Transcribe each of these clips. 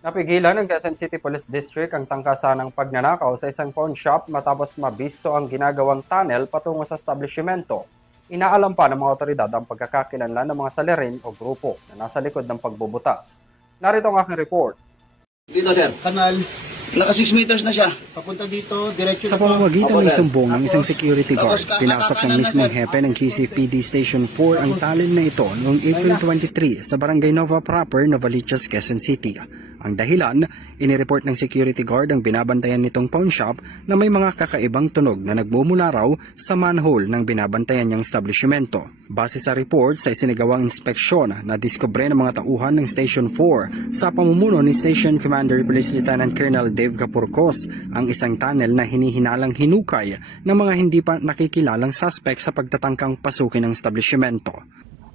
Napigilan ng Quezon City Police District ang tangkasan ng pagnanakaw sa isang pawn shop matapos mabisto ang ginagawang tunnel patungo sa establishmento. Inaalam pa ng mga otoridad ang pagkakakilanlan ng mga salirin o grupo na nasa likod ng pagbubutas. Narito ang aking report. Dito, sir. Kanal, Naka 6 meters na siya. papunta dito, diretso Sa na to. pamamagitan Opo, ng sir. sumbong ng isang security guard, Tapos, pinasok ng mismong hepe ng QCPD Station 4 ang tunnel na ito noong April 23 sa Barangay Nova Proper, Novaliches, Quezon City. Ang dahilan, inireport ng security guard ang binabantayan nitong pawn shop na may mga kakaibang tunog na nagmumula raw sa manhole ng binabantayan niyang establishmento. Base sa report sa isinagawang inspeksyon na diskubre ng mga tauhan ng Station 4 sa pamumuno ni Station Commander Police Lieutenant Colonel Dave Capurcos ang isang tunnel na hinihinalang hinukay ng mga hindi pa nakikilalang suspect sa pagtatangkang pasukin ng establishmento.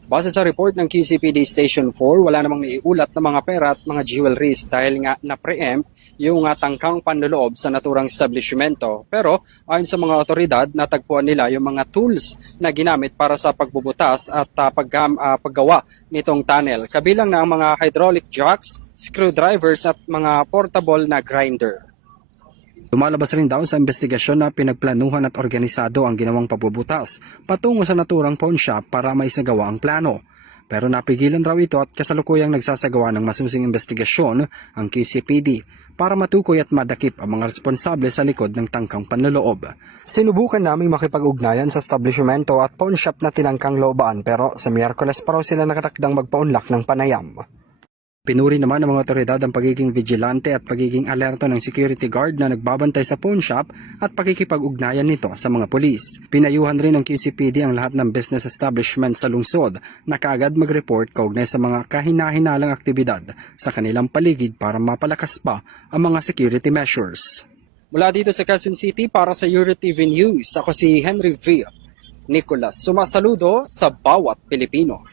Base sa report ng QCPD Station 4, wala namang naiulat na mga pera at mga jewelries dahil nga na-preempt yung tangkang panloloob sa naturang establishmento. Pero ayon sa mga otoridad, natagpuan nila yung mga tools na ginamit para sa pagbubutas at paggawa nitong tunnel. Kabilang na ang mga hydraulic jacks, screwdrivers at mga portable na grinder. Lumalabas rin daw sa investigasyon na pinagplanuhan at organisado ang ginawang pagbubutas patungo sa naturang pawn shop para maisagawa ang plano. Pero napigilan raw ito at kasalukuyang nagsasagawa ng masusing investigasyon ang QCPD para matukoy at madakip ang mga responsable sa likod ng tangkang panloloob. Sinubukan naming makipag-ugnayan sa establishmento at pawn shop na tinangkang loobaan pero sa Miyerkules pa raw sila nakatakdang magpaunlak ng panayam. Pinuri naman ng mga otoridad ang pagiging vigilante at pagiging alerto ng security guard na nagbabantay sa pawn shop at pakikipag-ugnayan nito sa mga pulis. Pinayuhan rin ng QCPD ang lahat ng business establishment sa lungsod na kaagad mag-report kaugnay sa mga kahina-hinalang aktibidad sa kanilang paligid para mapalakas pa ang mga security measures. Mula dito sa Quezon City para sa EuroTV News, ako si Henry V. Nicolas, sumasaludo sa bawat Pilipino.